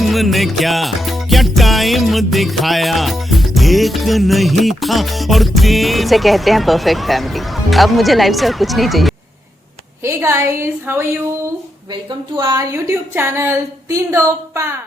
Time ने क्या क्या टाइम दिखाया, एक नहीं था और तीन। इसे कहते हैं परफेक्ट फैमिली। अब मुझे लाइफ से और कुछ नहीं चाहिए। Hey guys, how are you? Welcome to our YouTube channel तीन दो पाँच।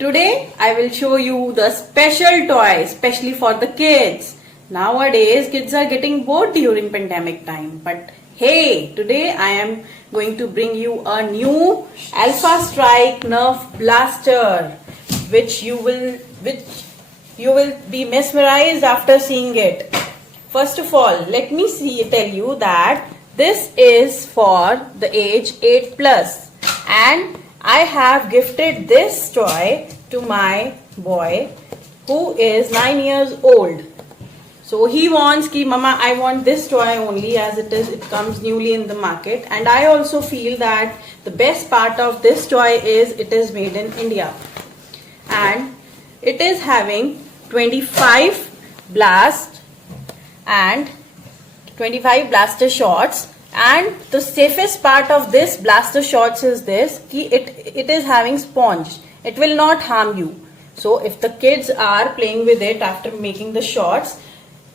Today I will show you the special toy especially for the kids. Nowadays kids are getting bored during pandemic time, but hey, today I am going to bring you a new Alpha Strike Nerf Blaster which you will be mesmerized after seeing it. First of all, let me tell you that this is for the age 8 plus, and I have gifted this toy to my boy who is 9 years old. So he wants ki mama, I want this toy only, as it comes newly in the market, and I also feel that the best part of this toy is it is made in India, and it is having 25 blast and 25 blaster shots. And the safest part of this blaster shots is this, ki it is having sponge. It will not harm you. So if the kids are playing with it after making the shots,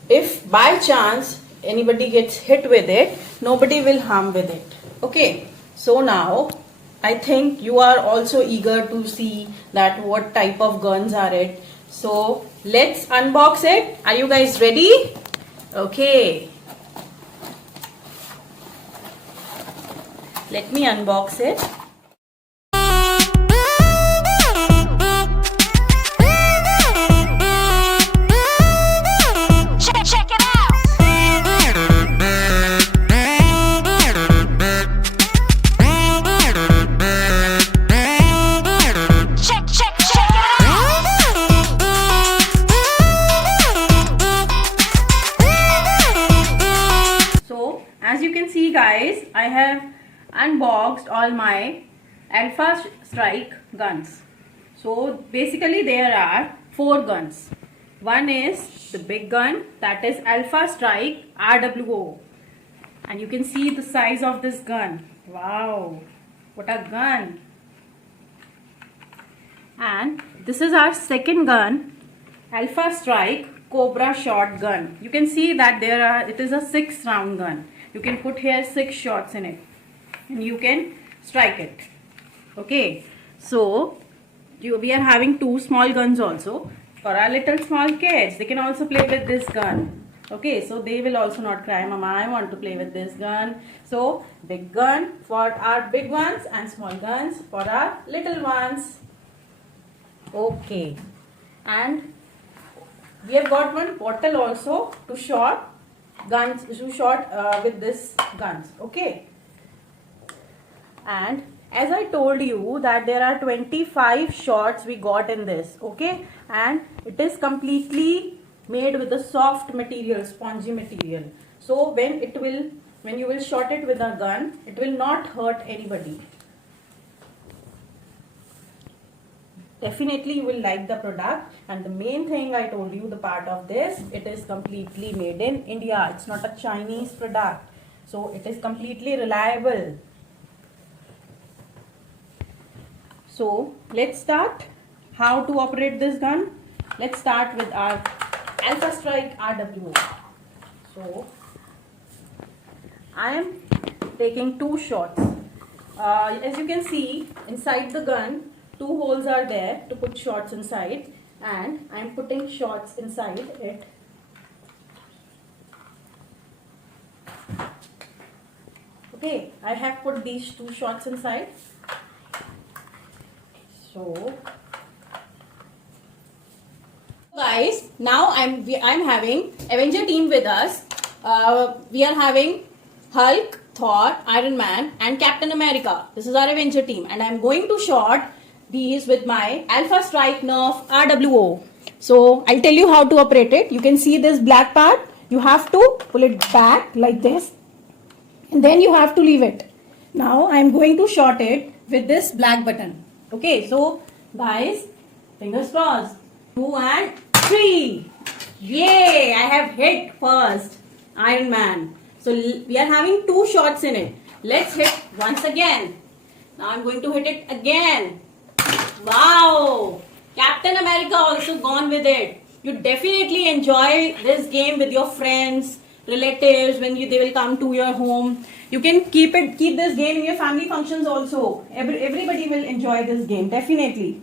if by chance anybody gets hit with it, nobody will harm with it. Okay, so now I think you are also eager to see that what type of guns are it. So let's unbox it. Are you guys ready? Okay. Let me unbox it. Check it out. Check it out. So as you can see guys, I have unboxed all my Alpha Strike guns. So basically there are 4 guns. One is the big gun, that is Alpha Strike RWO, and you can see the size of this gun. Wow, what a gun. And this is our second gun, Alpha Strike Cobra shotgun. You can see that it is a 6 round gun. You can put here 6 shots in it and you can strike it. Okay, so we are having 2 small guns also for our little small kids. They can also play with this gun. Okay, so they will also not cry, mama, I want to play with this gun. So big gun for our big ones and small guns for our little ones. Okay, and we have got one bottle also to shot guns, with this guns. Okay, and as I told you that there are 25 shots we got in this. Okay, and it is completely made with a soft material, spongy material. So when you will shot it with a gun, it will not hurt anybody. Definitely you will like the product, and the main thing I told you, the part of this, it is completely made in India. It's not a Chinese product, so it is completely reliable. So let's start how to operate this gun. Let's start with our Alpha Strike RWO. So I am taking 2 shots. As you can see, inside the gun 2 holes are there to put shots inside, and I am putting shots inside it. Okay, I have put these 2 shots inside. So guys, now I'm having Avenger team with us. We are having Hulk, Thor, Iron Man and Captain America. This is our Avenger team, and I'm going to shot these with my Alpha Strike Nerf RWO. So I'll tell you how to operate it. You can see this black part. You have to pull it back like this, and then you have to leave it. Now I'm going to short it with this black button. Okay, so guys, fingers crossed. 2 and 3. Yay! I have hit first. Iron Man. So we are having 2 shots in it. Let's hit once again. Now I'm going to hit it again. Wow! Captain America also gone with it. You definitely enjoy this game with your friends, relatives when they will come to your home. You can keep this game in your family functions also. Everybody will enjoy this game definitely.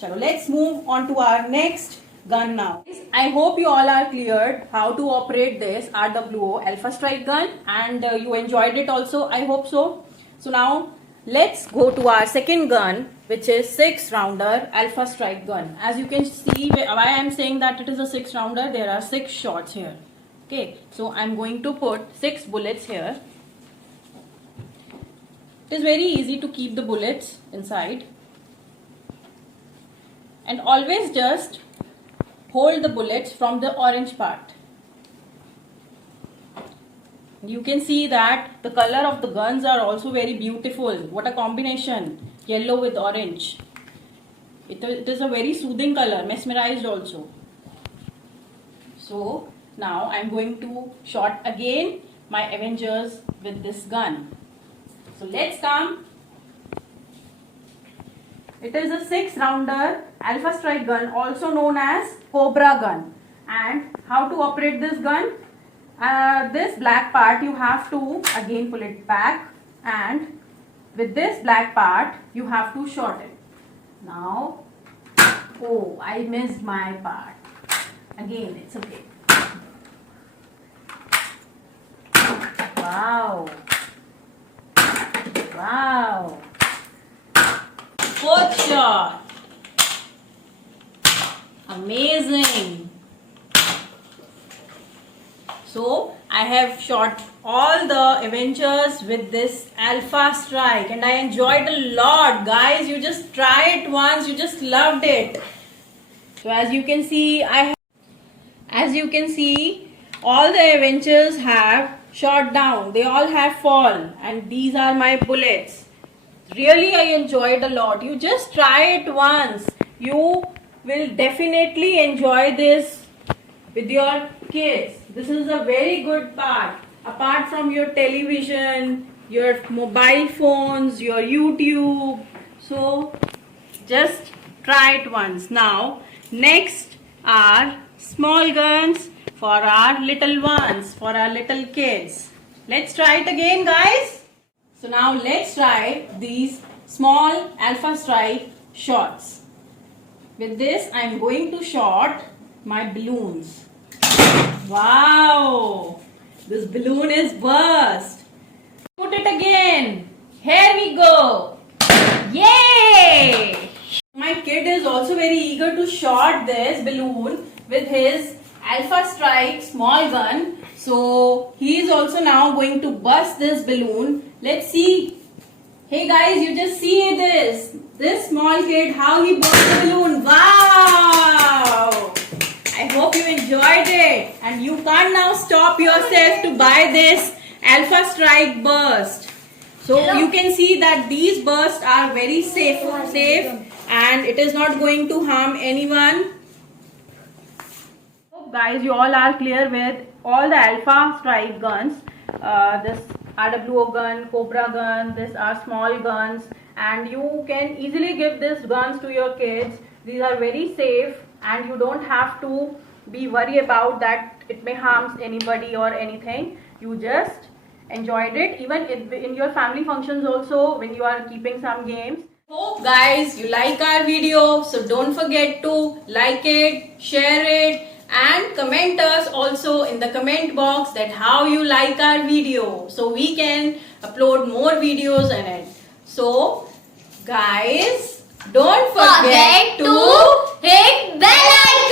Chalo, let's move on to our next gun now. I hope you all are cleared how to operate this RWO Alpha Strike gun, and you enjoyed it also. I hope so. So now let's go to our second gun, which is 6-rounder Alpha Strike gun. As you can see, why I am saying that it is a 6-rounder, there are 6 shots here. Okay, so I'm going to put 6 bullets here. It is very easy to keep the bullets inside. And always just hold the bullets from the orange part. You can see that the color of the guns are also very beautiful. What a combination, yellow with orange. It is a very soothing color, mesmerized also. So now I'm going to shot again my Avengers with this gun. So let's come. It is a 6-rounder Alpha Strike gun, also known as Cobra gun. And how to operate this gun? This black part you have to again pull it back, and with this black part you have to short it. Now, oh, I missed my part. Again, it's okay. Wow. Wow. 4th shot. Amazing. So I have shot all the Avengers with this Alpha Strike, and I enjoyed a lot, guys. You just try it once, you just loved it. So as you can see, all the Avengers have shot down. They all have fall, and these are my bullets. Really, I enjoyed a lot. You just try it once. You will definitely enjoy this with your kids. This is a very good part. Apart from your television, your mobile phones, your YouTube. So just try it once. Now, next are small guns for our little ones, for our little kids. Let's try it again, guys. So now let's try these small Alpha Strike shots. With this, I'm going to shot my balloons. Wow! This balloon is burst. Put it again. Here we go. Yay! My kid is also very eager to shot this balloon with his Alpha Strike small gun. So he is also now going to burst this balloon. Let's see. Hey guys, you just see this. This small kid, how he burst the balloon. Wow! I hope you enjoyed it. And you can't now stop yourself to buy this Alpha Strike burst. So you can see that these bursts are very safe and it is not going to harm anyone. Hope guys you all are clear with all the Alpha Strike guns. This RWO gun, Cobra gun, these are small guns, and you can easily give these guns to your kids. These are very safe and you don't have to be worried about that it may harm anybody or anything. You just enjoyed it even in your family functions also when you are keeping some games. Hope guys you like our video, so don't forget to like it, share it, and comment us also in the comment box that how you like our video so we can upload more videos in it. So guys, don't forget to hit bell icon.